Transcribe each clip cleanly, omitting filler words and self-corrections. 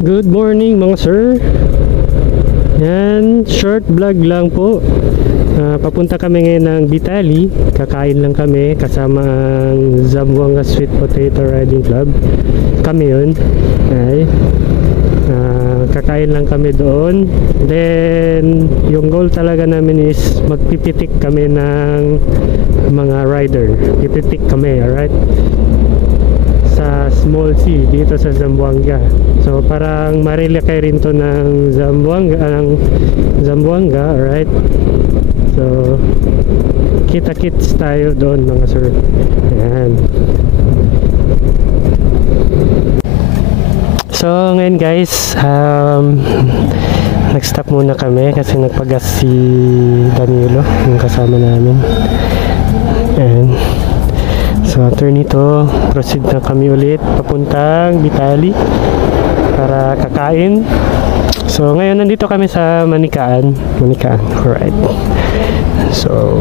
Good morning mga sir. Yan, short vlog lang po. Papunta kami ngayon ng Bitali. Kakain lang kami kasama ang Zamboanga Sweet Potato Riding Club. Kami yun. Ay, kakain lang kami doon. Then yung goal talaga namin is magpipitik kami ng mga rider. Pipitik kami, alright? Sa Small Sea dito sa Zamboanga. So parang marilakay rin to ng Zamboanga, alright? So kita-kits tayo doon mga sir. Ayan. So ngayon guys, nag-stop muna kami kasi nagpagas si Danilo, yung kasama namin. Ayan. So after nito, proceed na kami ulit papuntang Bitali para kakain. So ngayon nandito kami sa Manikaan, alright. So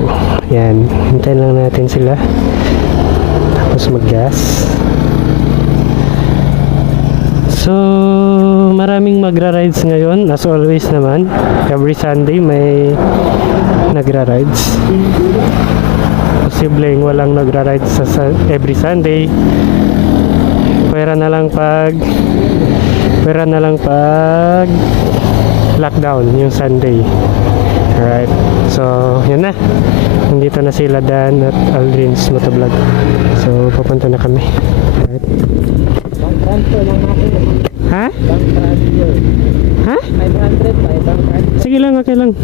yan, hintayin lang natin sila tapos mag-gas. So maraming magra-rides ngayon, as always naman. Every Sunday may nagra-rides. Posibleng walang nagra-rides sa every Sunday. Pwera na lang pag lockdown yung Sunday. Alright. So yun na. Nandito na sila Dan at Aldrin's Motovlog. So pupunta na kami. Alright. Bank transfer lang natin. Ha? Bank transfer. Ha? 500 ba? Bank transfer. Sige lang, okay lang.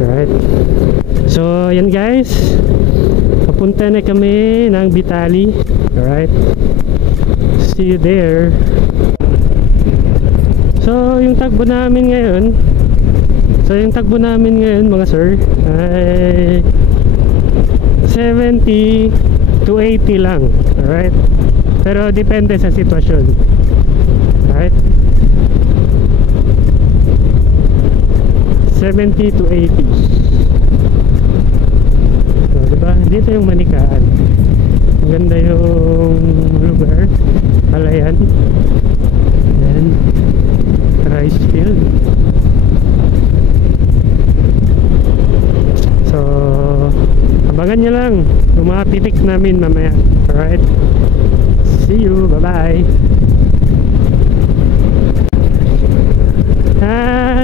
Alright. So yan guys, papunta na kami ng Bitali. Alright, see you there. So yung takbo namin ngayon mga sir ay 70 to 80 lang. Alright, pero depende sa sitwasyon. Alright, 70 to 80. So, diba? Dito yung Manikaan. Ang ganda yung lugar. Palayan. Yan. Rice field. So, abangan nyo lang yung mga pitik namin mamaya. Alright. See you. Bye-bye.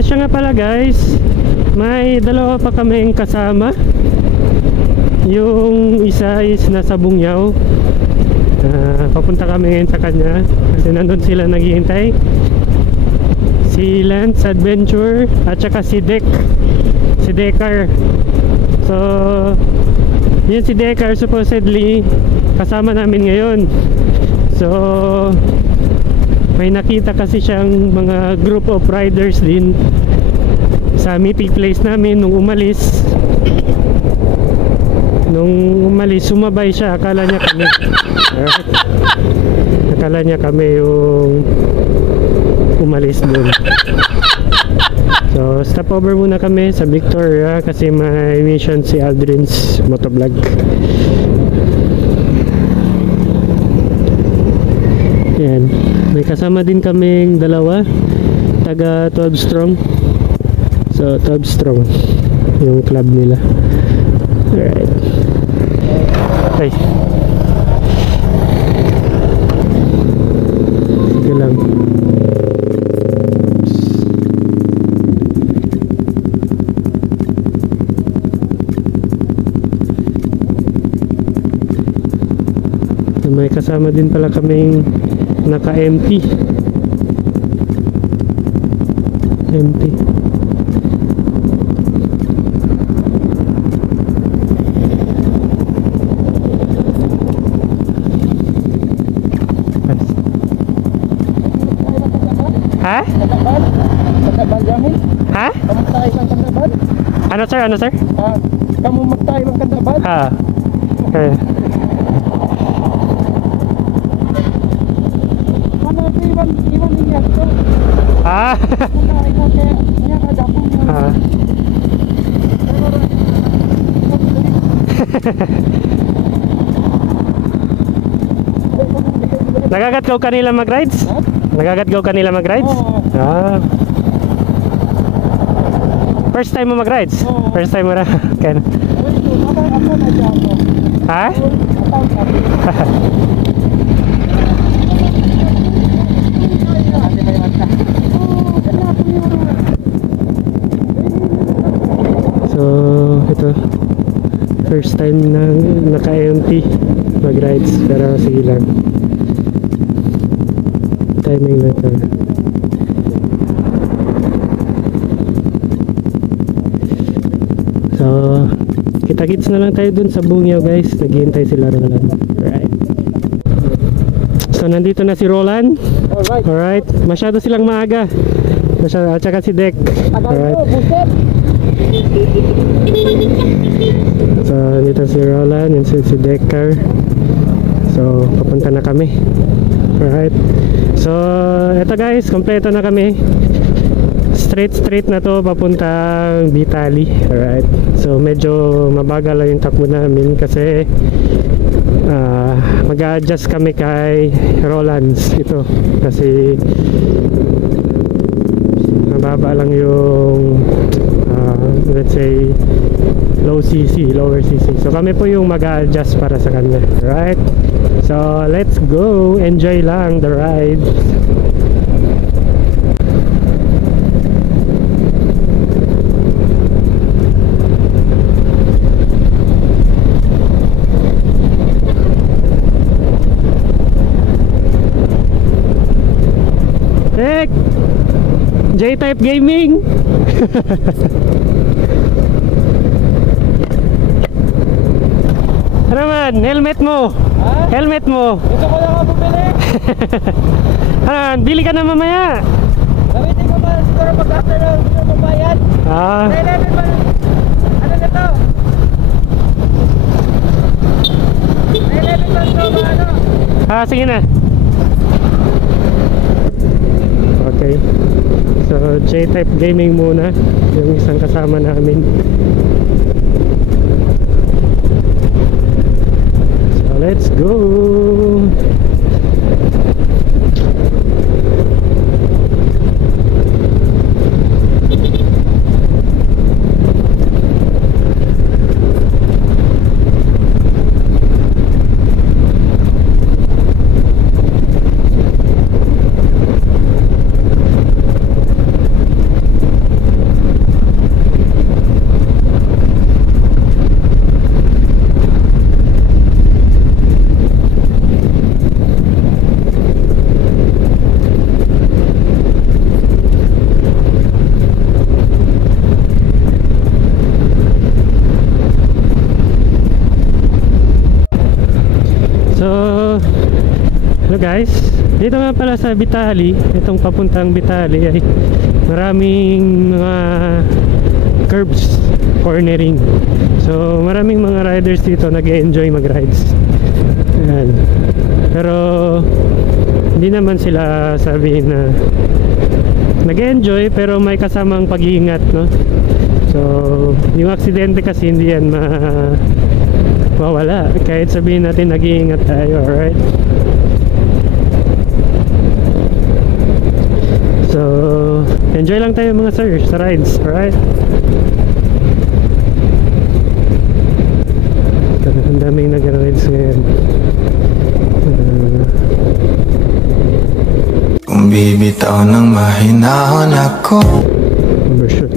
Siya nga pala guys, may dalawa pa kaming kasama. Yung isa is nasa Bungyaw. Papunta kami ngayon sa kanya kasi nandun sila naghihintay. Si Lance Adventure at saka si Dekar. So yun, si Dekar supposedly kasama namin ngayon. So may nakita kasi siyang mga group of riders din sa meeting place namin nung umalis. Sumabay siya, akala niya kami yung umalis dun. So stop over muna kami sa Victoria kasi may mission si Aldrin's Motovlog. Yan, may kasama din kaming dalawa, taga 12 strong. So 12 strong yung club nila. Alright. Ay, sige lang. May kasama din pala kaming naka-empty. Ha? Ha? Ano sir? Kamu magtayo ng kandaban? Ha. Okay. Ano iwan niya to? Ah. Nagagatgaw kanila mag-rides? Ha? Nagagatgaw kanila mag-rides? Oo. Ah. First time mo mag-rides? Oo. First time mo na? Ken. Ako na siya ako. Ha? So, ito. First time na naka-empty mag-rides. Pero sige lang. Timing na ito. So, kita-kits na lang tayo dun sa Bungyaw guys. Naghihintay sila Roland. Right. So, nandito na si Roland. Alright. Alright. Masyado silang maaga. Masyado. At saka si Dek. Tagal mo, buset. So, dito si Roland and si Decker. So, papunta na kami. Alright. So, eto guys, kompleto na kami. Straight na to papuntang Bitali. Alright. So, medyo mabagal lang yung takbo namin kasi mag-a-adjust kami kay Roland's ito. Kasi mababa lang yung let's say lower CC. So kami po yung mag-a-adjust para sa kanya. Right? So let's go. Enjoy lang the ride. Heck! J-Type Gaming! Ano man? Helmet mo! Ha? Helmet mo! Gusto ko lang ako bumili. Ano man? Bili ka na mamaya! Gamitin ko ba siguro pag-after na gusto mo bayad? Ah, Kailangan ba? Ano na to? Kailangan ba ito ba ano? sige na. Okay. So, J-Type Gaming muna. Yung isang kasama namin. So, let's go! Hello guys, dito nga pala sa Bitali, itong papuntang Bitali ay maraming mga curbs, cornering. So maraming mga riders dito nag-enjoy mag-rides. Ayan. Pero hindi naman sila sabihin na nag-enjoy, pero may kasamang pag-iingat, no? So yung aksidente kasi hindi yan mawala kahit sabihin natin nag-iingat tayo. Alright, so enjoy lang tayo mga sir sa rides. Alright, ang daming nag-rides ngayon. Kung bibitaw ng mahinahon ako, Overshoot.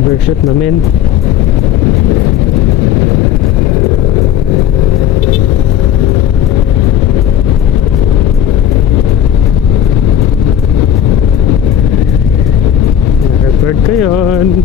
Overshoot na men. Na-record ko yun.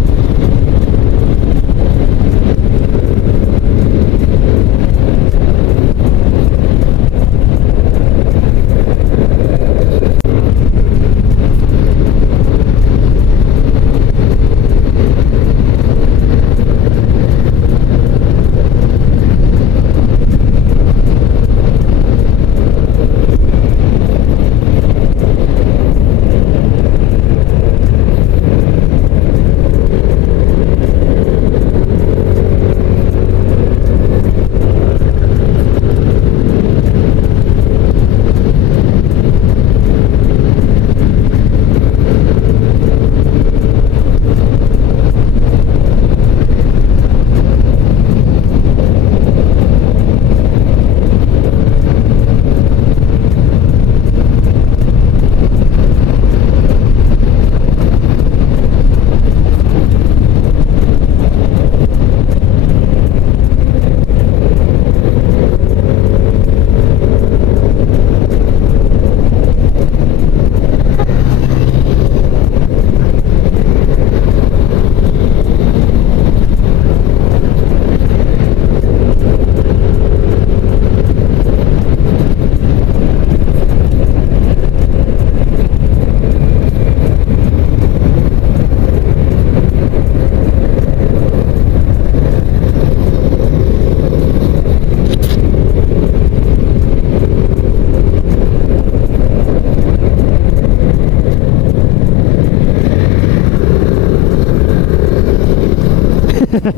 So,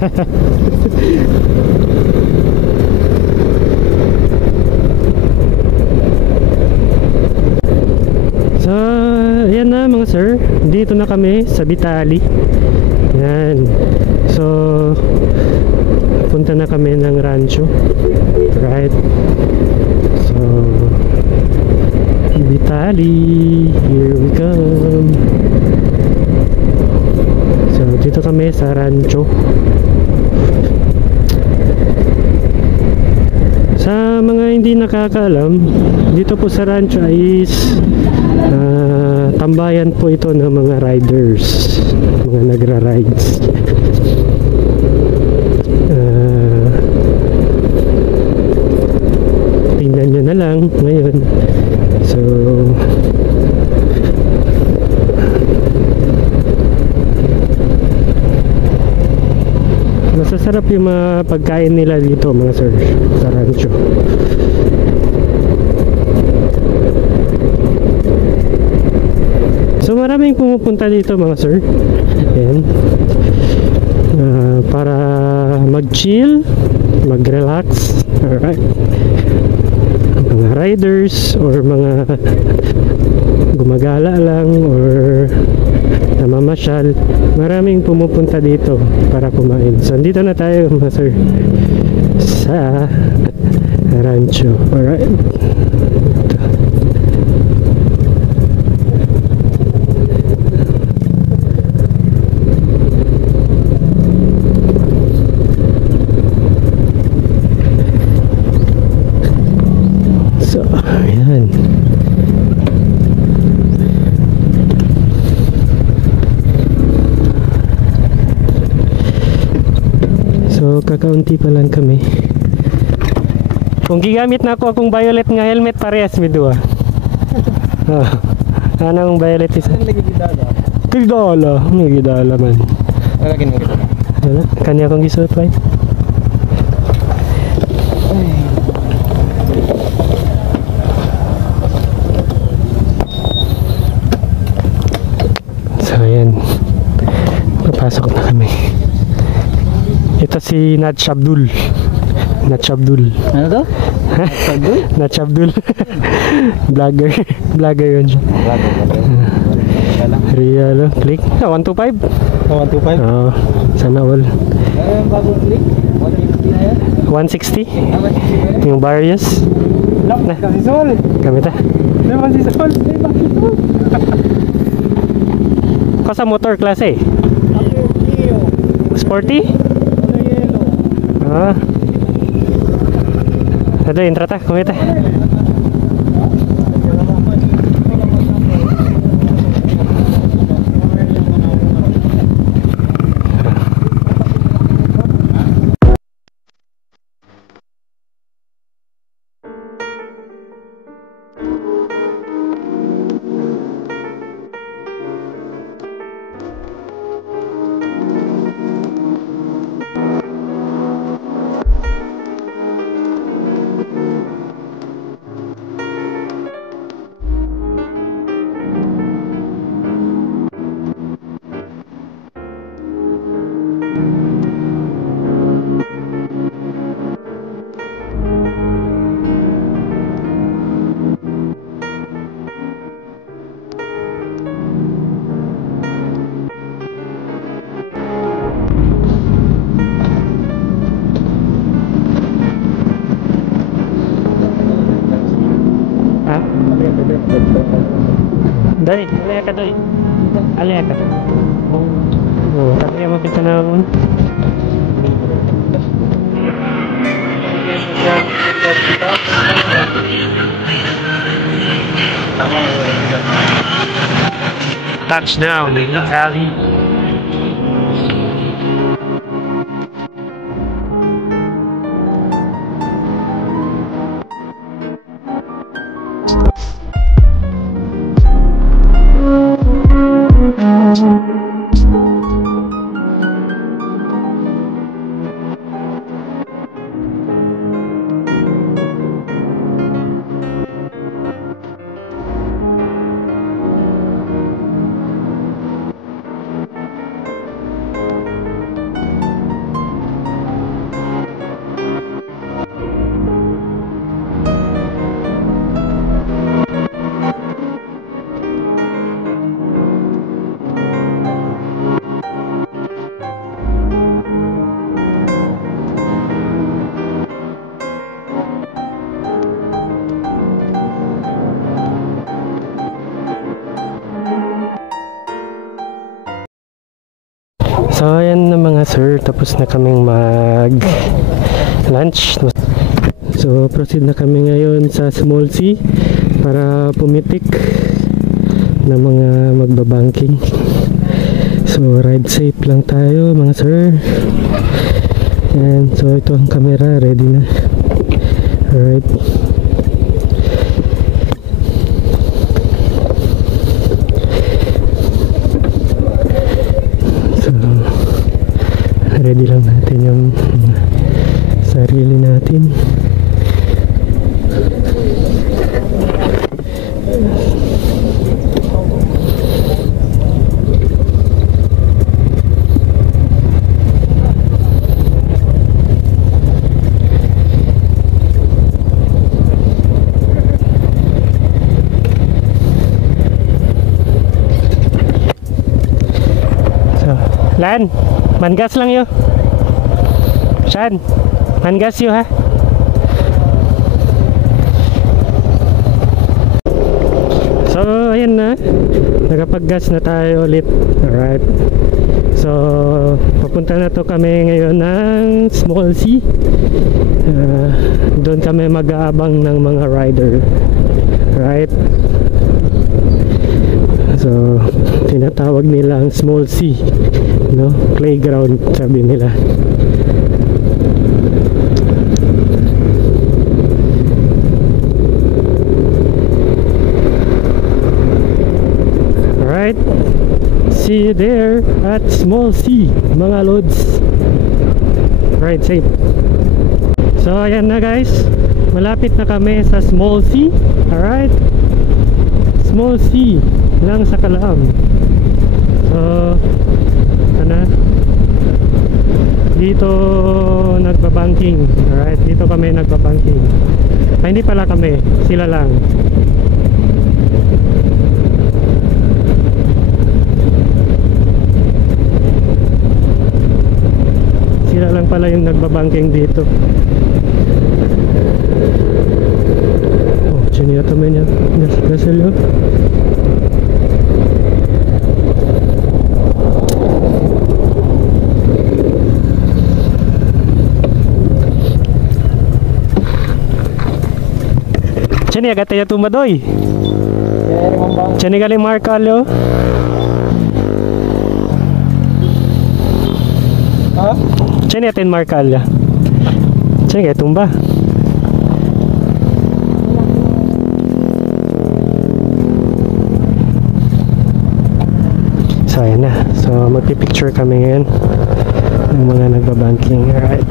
yan na mga sir. Dito na kami sa Vitali. Yan. So, punta na kami ng rancho. Right. So, Vitali, here we come. So, dito kami sa rancho. Sa mga hindi nakakaalam, dito po sa rancho is tambayan po ito ng mga riders, mga nagra-rides. Tingnan nyo na lang ngayon. So, masasarap yung mga pagkain nila dito mga sir sa rancho. So maraming pumupunta dito mga sir. Ayan. Para mag-chill, mag-relax. Alright. Mga riders or mga gumagala lang or namamasyal, maraming pumupunta dito para kumain. So dito na tayo mga sir sa rancho. Alright. So ayan. So kakaunti pa lang kami. Kung gigamit na ako akong violet nga helmet, parehas mi duha. Anong violet isa? Ang lagi gidala. Gidala, may gidala man. Lagi mo gidala. Wala, kanya akong gisupply. So ayan, papasok na kami. Ito si Natch Abdul. Natch Abdul. Ano to? Abdul? Natch Abdul. Vlogger. Vlogger yun siya. Real, click. 125? 125? Oo, sana all. Yung bagong click? 150 na yan? 160? Yung Various. Na, kasi Sol! Kami ta. Diba si Sol? Diba si Sol? Ko sa motor klase. Sporty? Ah. Ito, intra ta. Kumita. Dali, alaya ka dali. Alaya ka. Oo, kaya mapita na ako. Touchdown, Ali. So ayan na mga sir, tapos na kaming mag lunch. So proceed na kami ngayon sa Small Sea para pumitik ng mga magbabanking. So ride safe lang tayo mga sir. And so ito ang camera, ready na. Alright. So ready lang natin yung sarili natin. Lan, mangas lang yo. Shan, mangas yo ha. So, ayan na. Nakapag-gas na tayo ulit. Alright. So, papunta na to kami ngayon ng Small Sea. Doon kami mag-aabang ng mga rider. Right? So, tinatawag nila ang Small Sea, no? Playground, sabi nila. Alright, see you there at Small Sea, mga lods. Right, safe. So, ayan na guys, malapit na kami sa Small Sea. Alright, Small Sea lang sa Kalaam. So ano, dito nagbabanking. Alright, dito kami nagbabanking. Ay, hindi pala kami, sila lang. Sila lang pala yung nagbabanking dito. Oh, chiniyata man yan. Gasel yun. Chani agad tayo tumadoy. Chani galing Marcalo. Ha? Chani atin Marcalo. Chani kaya tumba. So ayan na. So magpipicture kami ngayon ng mga nagbabanking. Alright.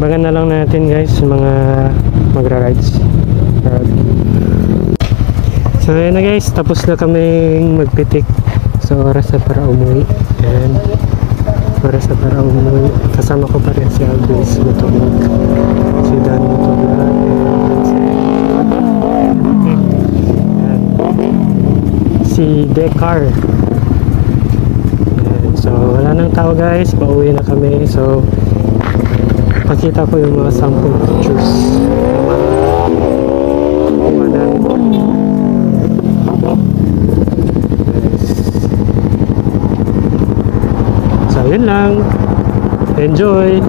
Abangan na lang natin guys yung mga magra-rides. So ayan na guys, tapos na kaming magpitik. So oras na para umuwi. Ayan, oras na para umuwi. Kasama ko pa rin si Alvis Motovlog, si Dan Motovlog, si Dekar. Ayan, so wala nang tao guys, pauwi na kami. So pakita ko yung mga sample pictures. So yun lang. Enjoy!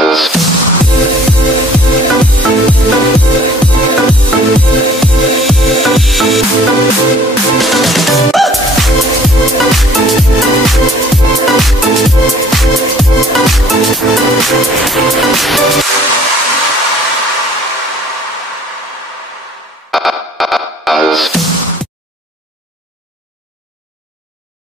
Us.